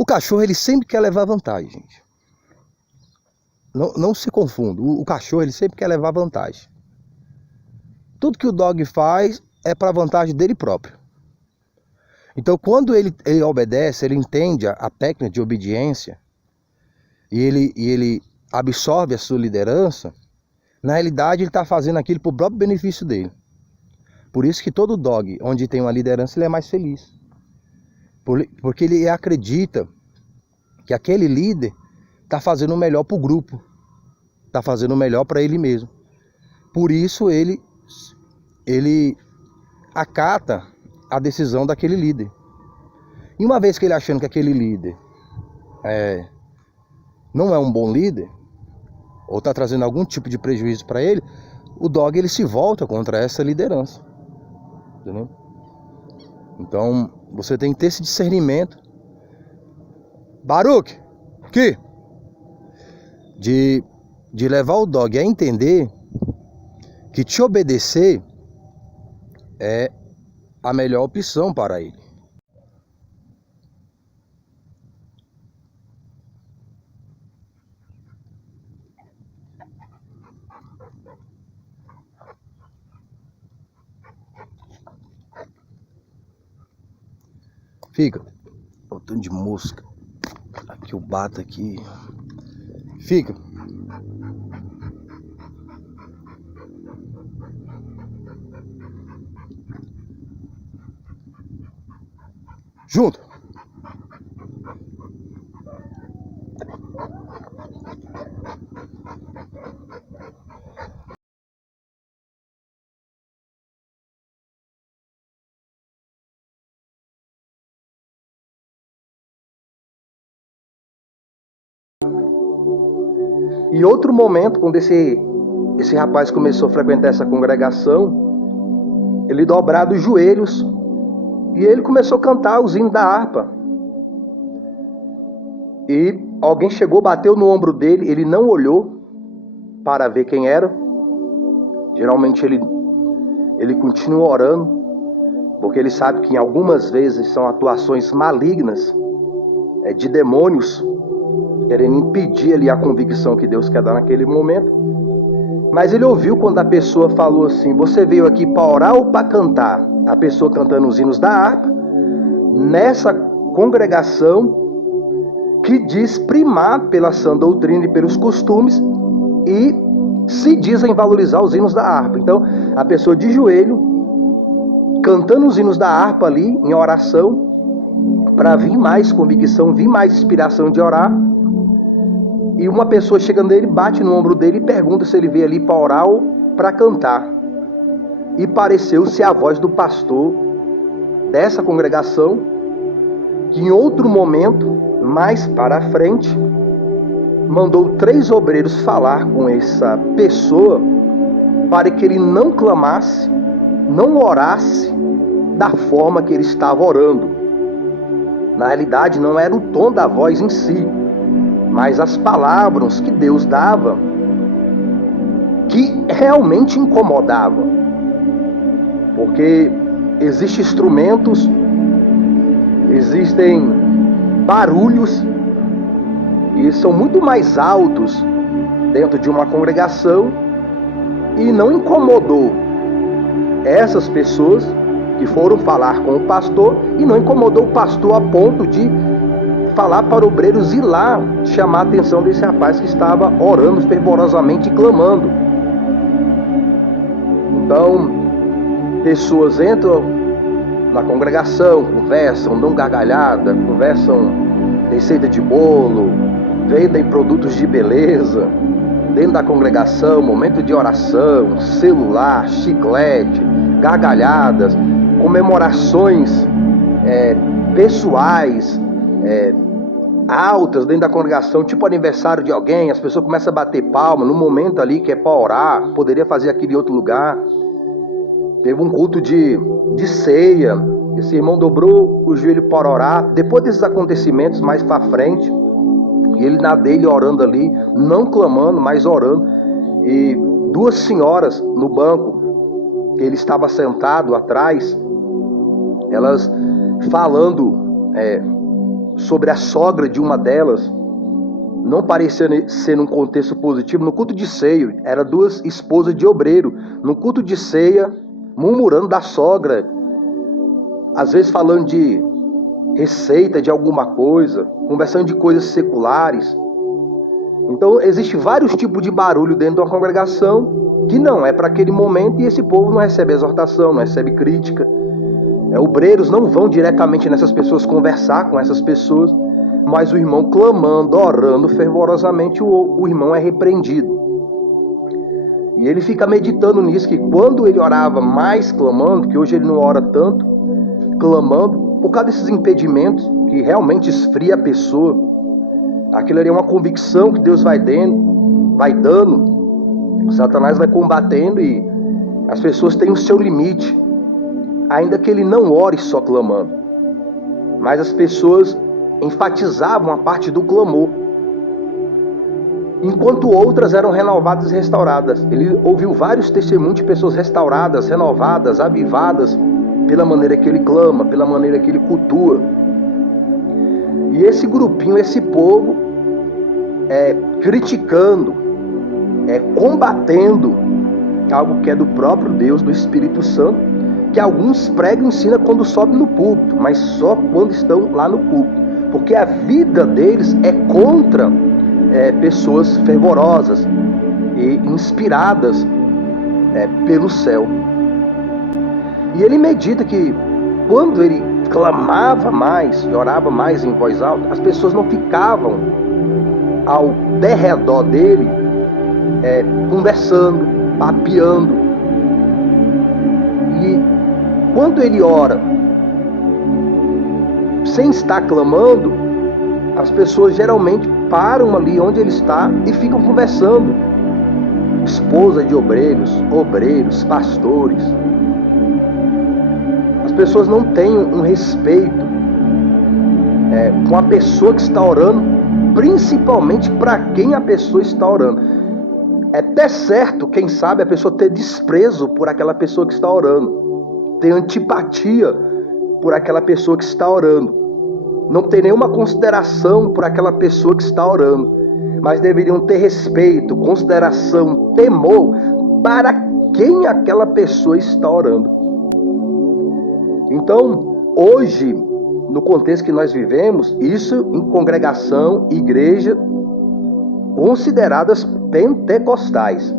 O cachorro, ele sempre quer levar vantagem, gente. Não se confunda. O cachorro, ele sempre quer levar vantagem. Tudo que o dog faz é para vantagem dele próprio. Então, quando ele obedece, ele entende a técnica de obediência e ele absorve a sua liderança, na realidade, ele está fazendo aquilo para o próprio benefício dele. Por isso que todo dog, onde tem uma liderança, ele é mais feliz. Porque ele acredita que aquele líder está fazendo o melhor para o grupo, está fazendo o melhor para ele mesmo. Por isso ele acata a decisão daquele líder. E uma vez que ele achando que aquele líder não é um bom líder, ou está trazendo algum tipo de prejuízo para ele, o dog ele se volta contra essa liderança. Entendeu? Então você tem que ter esse discernimento. Baruch, aqui, de levar o dog a entender que te obedecer é a melhor opção para ele. Fica. Olha o tanto de mosca. Aqui eu bato aqui. Fica. Junto. E outro momento, quando esse rapaz começou a frequentar essa congregação, ele dobrado os joelhos e ele começou a cantar os hinos da harpa. E alguém chegou, bateu no ombro dele, ele não olhou para ver quem era. Geralmente ele continua orando, porque ele sabe que em algumas vezes são atuações malignas de demônios querendo impedir ali a convicção que Deus quer dar naquele momento. Mas ele ouviu quando a pessoa falou assim: você veio aqui para orar ou para cantar? A pessoa cantando os hinos da harpa, nessa congregação que diz primar pela sã doutrina e pelos costumes e se dizem valorizar os hinos da harpa. Então, a pessoa de joelho, cantando os hinos da harpa ali, em oração, para vir mais convicção, vir mais inspiração de orar. E uma pessoa chega nele, bate no ombro dele e pergunta se ele veio ali para orar ou para cantar. E pareceu-se a voz do pastor dessa congregação, que em outro momento, mais para a frente, mandou 3 obreiros falar com essa pessoa para que ele não clamasse, não orasse da forma que ele estava orando. Na realidade, não era o tom da voz em si, mas as palavras que Deus dava que realmente incomodavam. Porque existem instrumentos, existem barulhos e são muito mais altos dentro de uma congregação e não incomodou essas pessoas que foram falar com o pastor e não incomodou o pastor a ponto de falar para obreiros ir lá chamar a atenção desse rapaz que estava orando fervorosamente e clamando. Então, pessoas entram na congregação, conversam, dão gargalhada, conversam receita de bolo, vendem produtos de beleza. Dentro da congregação, momento de oração, celular, chiclete, gargalhadas, comemorações pessoais, altas dentro da congregação, tipo aniversário de alguém, as pessoas começam a bater palma no momento ali que é para orar, poderia fazer aquilo em outro lugar. Teve um culto de ceia, esse irmão dobrou o joelho para orar. Depois desses acontecimentos, mais para frente, e ele na dele orando ali, não clamando, mas orando, e 2 senhoras no banco, ele estava sentado atrás, elas falando sobre a sogra de uma delas, não parecia ser num contexto positivo. No culto de ceia, eram duas esposas de obreiro, no culto de ceia, murmurando da sogra, às vezes falando de receita de alguma coisa, conversando de coisas seculares. Então, existe vários tipos de barulho dentro de uma congregação que não é para aquele momento, e esse povo não recebe exortação, não recebe crítica. Obreiros não vão diretamente nessas pessoas conversar com essas pessoas, mas o irmão clamando, orando fervorosamente, o irmão é repreendido. E ele fica meditando nisso, que quando ele orava mais clamando, que hoje ele não ora tanto, clamando, por causa desses impedimentos, que realmente esfria a pessoa, aquilo ali é uma convicção que Deus vai dando, Satanás vai combatendo, e as pessoas têm o seu limite, ainda que ele não ore só clamando. Mas as pessoas enfatizavam a parte do clamor, enquanto outras eram renovadas e restauradas. Ele ouviu vários testemunhos de pessoas restauradas, renovadas, avivadas, pela maneira que ele clama, pela maneira que ele cultua. E esse grupinho, esse povo, criticando, combatendo algo que é do próprio Deus, do Espírito Santo, que alguns pregam e ensinam quando sobem no púlpito, mas só quando estão lá no púlpito, porque a vida deles é contra pessoas fervorosas e inspiradas pelo céu. E ele medita que quando ele clamava mais e orava mais em voz alta, as pessoas não ficavam ao derredor dele conversando, papeando. E quando ele ora sem estar clamando, as pessoas geralmente param ali onde ele está e ficam conversando. Esposa de obreiros, pastores. As pessoas não têm um respeito com a pessoa que está orando, principalmente para quem a pessoa está orando. É até certo, quem sabe, a pessoa ter desprezo por aquela pessoa que está orando, ter antipatia por aquela pessoa que está orando, não ter nenhuma consideração por aquela pessoa que está orando, mas deveriam ter respeito, consideração, temor para quem aquela pessoa está orando. Então, hoje, no contexto que nós vivemos, isso em congregação, igreja, consideradas pentecostais.